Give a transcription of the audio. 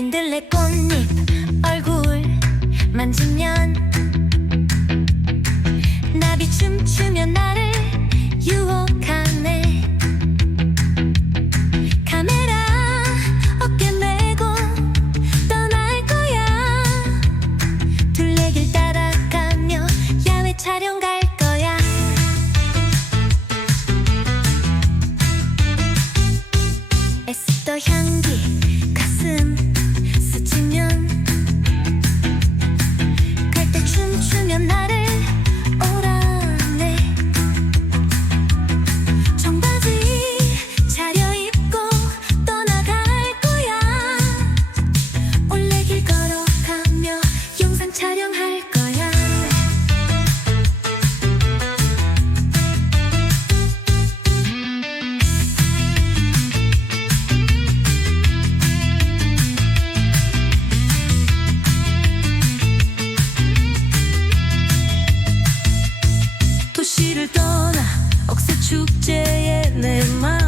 민들레 꽃잎 얼굴 만지면. 나비 춤추면 나를 유혹하네. 카메라 어깨 메고 떠날 거야. 둘레길 따라가며 야외 촬영 갈 거야. 애써 향기 not 축제에 내 맘.